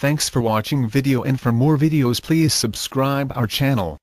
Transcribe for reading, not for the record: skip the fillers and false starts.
Thanks for watching video, and for more videos please subscribe our channel.